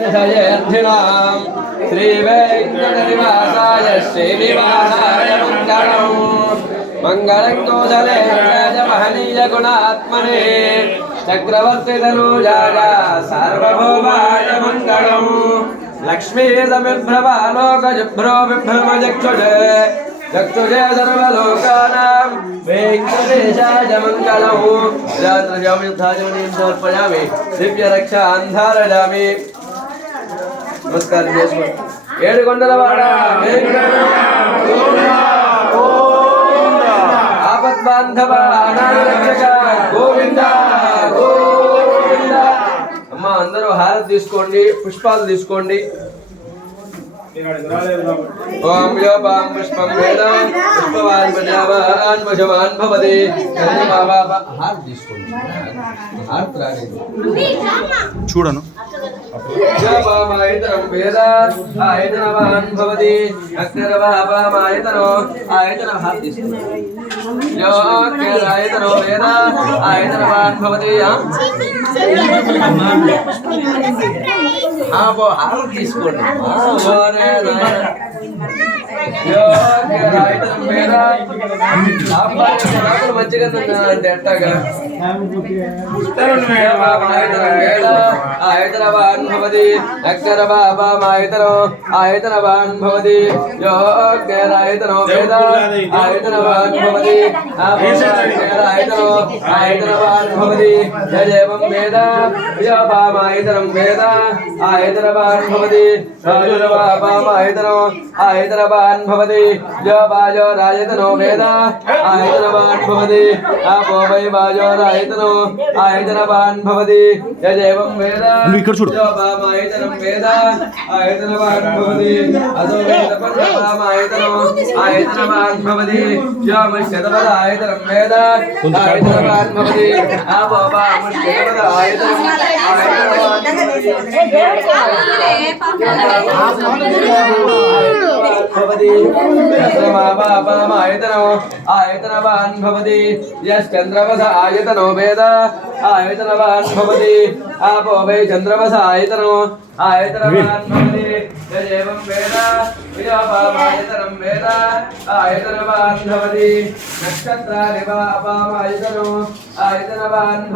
निधयेऽर्थिनाम् श्रीवेङ्कटनिवासाय श्रीनिवासाय मङ्गलम् मङ्गलं कोसले महनीय गुणात्मने चक्रवर्तितनूजाय सार्वभौमाय मङ्गलम् लक्ष्मी समिभ्रवालोकजिभ्रो विभ्रमचक्षुषे चक्षुषे सर्वलोकानां वेङ्कटेशाय मङ्गलम् रात्रजामियुद्धाजमनीं समर्पयामि दिव्यरक्षां धारयामि नमस्कारं చేసుకోండి ఏడుకొండలవాడ ఆపద్బాంధవ అనాథరక్షక గోవింద గోవింద అమ్మ అందరూ హారతి తీసుకోండి పుష్పాలు తీసుకోండి ओम योपां पुष्पं वेदां पुष्पवान् प्रजावान् वशवान् भवति कन्यमावा हार తీసుకోండి हार త్రాగండి చూడను योपामायतनं वेदा आयतनवान् भवति अक्षरवापामायतनो आयतन हार తీసుకోండి योऽक्षरायतनो वेदा आयतनवान् भवति वो हार తీసుకోండి మంచిగా అంటే అట్టగా ఆయతనవాన్ భవతి అక్షరవాపామాయతనో ఆయతనవాన్ భవతి యోగ్యరాయతనో వేద ఆయతనవాన్ భవతి ఆయతనో ఆయతనవాన్ భవతి యజేవం వేద యోపామాయతనం వేద ఆయతనవాన్ భవతి రాజురవాపామాయతనో ఆయతనవాన్ భవతి यो बाजो रायतनो वेद आयतनवान् भवति आपो वै बाजो रायतनो आयतनवान् भवति यदेवं वेद यो वामायतनं वेद आयतनवान् भवति अतो वेदपदवामायतनो आयतनवान् भवति यो मुष्यतपद आयतनं वेद आयतनवान् भवति आपो वामुष्यतपद आयतनं आयतनवान् भवति चन्द्रमापामायतनो आयतनवान् भवति यश्चन्द्रवस आयतनो वेद आयतनवान् भवति आपो वै चन्द्रवस आयतनो आयतनवान् भवति यदेवं वेद वियोपामायतनं वेद आयतनवान् भवति नक्षत्राणि वा अपामायतनो आयतनवान्